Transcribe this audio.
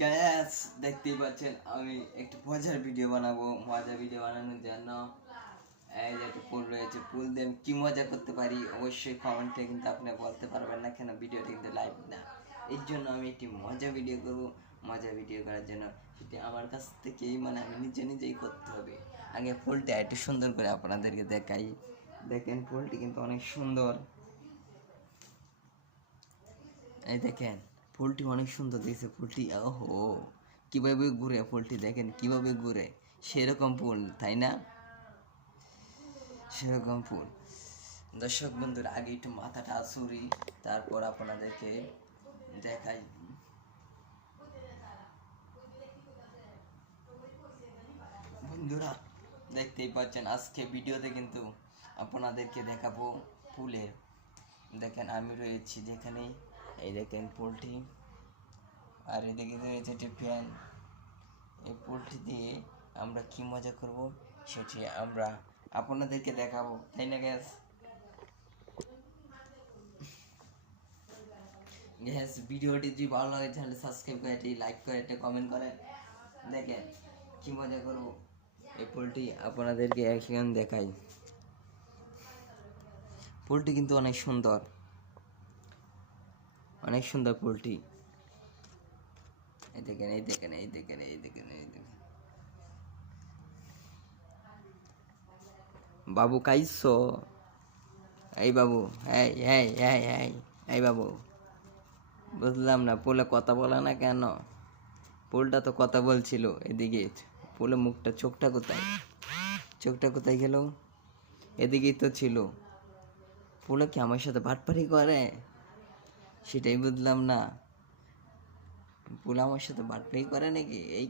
Gas দেখতেই পাচ্ছেন আমি একটু মজার ভিডিও বানাবো। মজার ভিডিও বানানোর জন্য এই যে একটা পুল রয়েছে, পুল দিয়ে আমি কি মজা করতে পারি অবশ্যই কমেন্টে কিন্তু আপনি বলতে পারবেন না, কেন ভিডিওটা কিন্তু লাইভ না। এর জন্য আমি একটি মজা ভিডিও করব। মজা ভিডিও করার জন্য সেটি আমার কাছ থেকেই আমি নিজেই করতে হবে। আগে ফুলটা একটু সুন্দর করে আপনাদেরকে দেখাই। দেখেন ফুলটি কিন্তু অনেক সুন্দর। এই দেখেন ফুলটি অনেক সুন্দর দেখছে। ফুলটি ওহো কিভাবে ঘুরে, ফুলটি দেখেন কিভাবে ঘুরে, সেরকম ফুল তাই না? সেরকম ফুল। দর্শক বন্ধুরা আগে একটু মাথাটা ছুরি, তারপর আপনাদেরকে দেখাই। বন্ধুরা দেখতেই পাচ্ছেন আজকে ভিডিওতে কিন্তু আপনাদেরকে দেখাবো ফুলের। দেখেন আমি রয়েছি যেখানে, এই দেখেন ফুলটি, আর এদিকে রয়েছে একটি ফ্যান। এই ফুলটি দিয়ে আমরা কি মজা করব সেটি আমরা আপনাদেরকে দেখাবো, তাই না গ্যাস? গ্যাস ভিডিওটি যদি ভালো লাগে তাহলে সাবস্ক্রাইব করে একটি লাইক করে একটা কমেন্ট করেন। দেখেন কি মজা করব। এই ফুলটি আপনাদেরকে এখন দেখাই। ফুলটি কিন্তু অনেক সুন্দর, অনেক সুন্দর ফুলটি। এই দেখেন এই দেখেন এই দেখেন এই দেখেন এই দেখেন। বাবু কাইছো? এই বাবু, এই এই এই এই এই বাবু, বুঝলাম না পোলে কথা বলে না কেন? পোলটা তো কথা বলছিল এদিকে। পোলে মুখটা, চোখটা কোথায়? চোখটা কোথায় গেল? এদিকেই তো ছিল। পোলে কি আমার সাথে বাটপারি করে? সেটাই বুঝলাম না। পোলে আমার সাথে বাটপারি করে নাকি? এই